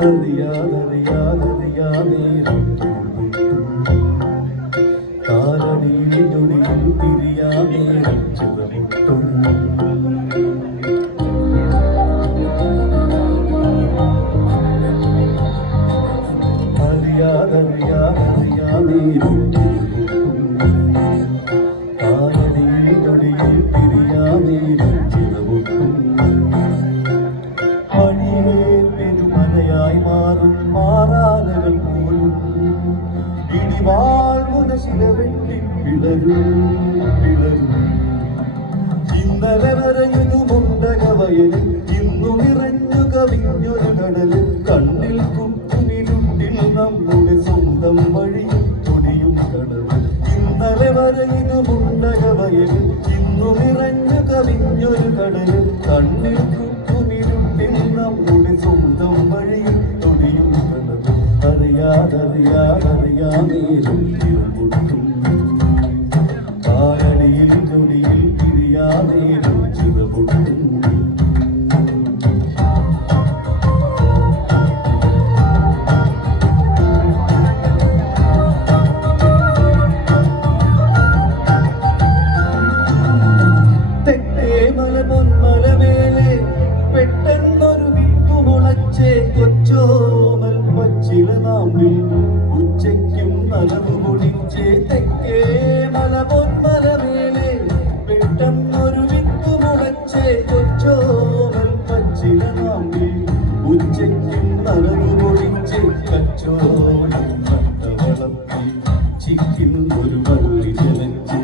അറിയാതെ കാലടിയിലൊടിയിൽ തിരിയാതെ ചിതമുട്ടും അറിയാതെ കാലടിയിലൊടിയിൽ തിരിയാതെ ചിതമുട്ടും മാറും മാറാലകൾ പോലും ഇടിവാൾമുന ശിലവെട്ടി പിളരും ഇന്നലെ വരയുന്നുമുണ്ടകവയലിൽ ഇന്നു നിറഞ്ഞു കവിഞ്ഞൊരു കടലിൽ കണ്ണിൽ കുത്തുമിരുട്ടിൽ നമ്മുടെ സ്വന്തം വഴിയും തുണിയും കടലിൽ ഇന്നലെ വരയുന്നുമുണ്ടകവയലിൽ ഇന്നു നിറഞ്ഞു കവിഞ്ഞൊരു കടലിൽ കണ്ണിൽ കുത്തുമിരുട്ടിൽ നമ്മുടെ സ്വന്തം വഴിയും അറിയാതറിയാതറിയാതേലും തിരുമുട്ടും കാലടിയിൽ നൊടിയിൽ തിരിയാതേലും ചിതമുട്ടും തെക്കേ മല പൊന്മല മേലെ പെട്ടെന്നൊരു വിത്തുമുളച്ചേ കൊച്ചോമൽ ചില നാമ്പിൽ ഉച്ചയ്ക്കും നനവ് പൊടിച്ചേ തെക്കേ മല പൊന്മല മേലെ പെട്ടെന്നൊരു വിത്ത് മുളച്ചേ കൊച്ചോമൽ പച്ചില നാമ്പിൽ ഉച്ചയ്ക്കും നനവ് പൊടിച്ചേ കച്ചോളം വളർത്തി ചിക്കിൽ ഒരു വള്ളി ജലച്ച്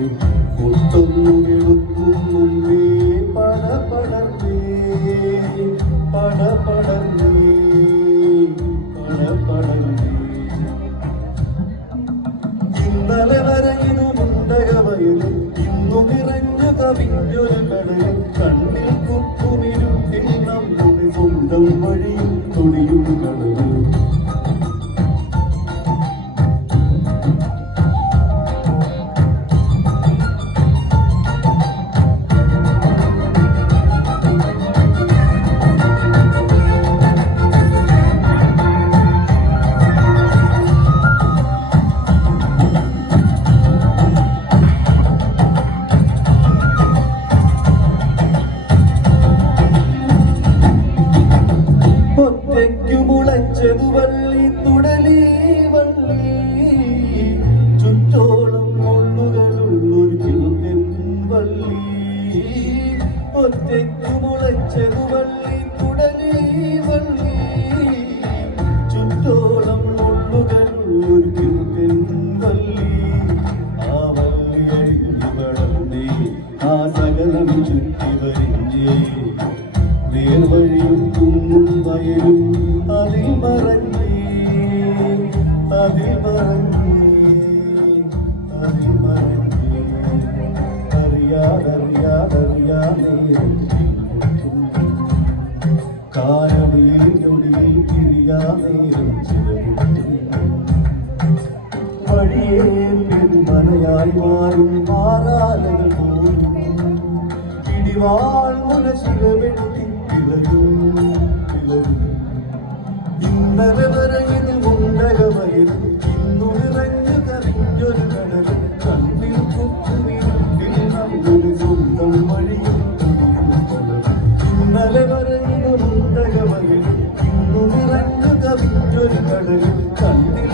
മുത്തൊന്നു വെളുക്കും മുമ്പേ പടപടർന്നേ ഇന്നലെ വരയുന്നുമുണ്ടകവയലിൽ ഇന്നു നിറഞ്ഞു കവിഞ്ഞൊരു കടലിൽ കണ്ണിൽ കുത്തുമിരുട്ടിൽ നമ്മുടെ സ്വന്തം വഴിയും തുണിയും കടലിൽ മുളച്ചതു വള്ളി തുടലി വള്ളി ചുറ്റോളം മുള്ളുകളുള്ളൊരു ചെറുക്കൻ വള്ളി ഒറ്റയ്ക്കു മുളച്ചതു വള്ളി തുടലി വള്ളി ചുറ്റോളം മുള്ളുകളുള്ളൊരു ചെറുക്കൻ വള്ളി ആ വള്ളി അഴിഞ്ഞു വളർന്നേ ആ സകലം ചുറ്റി വരിഞ്ഞേ നേർവഴിയും കുന്നും വയലും അതിൽ മറഞ്ഞേ അറിയാതറിയാതറിയാതേലും കാലടിയിൽ നൊടിയിൽ തിരിയാതേലും വഴിയേ പെൺമനയായി മാറും മാറാലകൾ പോലും ഇടിവാൾമുന ശിലവെട്ടി പിളരും ഇന്നലെ വരയുന്നുമുണ്ടകവയലിൽ ഇന്നു നിറഞ്ഞു കവിഞ്ഞൊരു കടലിൽ കണ്ണിൽ കുത്തുമിരുട്ടിൽ നമ്മുടെ സ്വന്തം വഴിയും ഇന്നലെ വരയുന്നുമുണ്ടകവയലിൽ ഇന്നു നിറഞ്ഞു കവിഞ്ഞൊരു കടലിൽ കണ്ണിൽ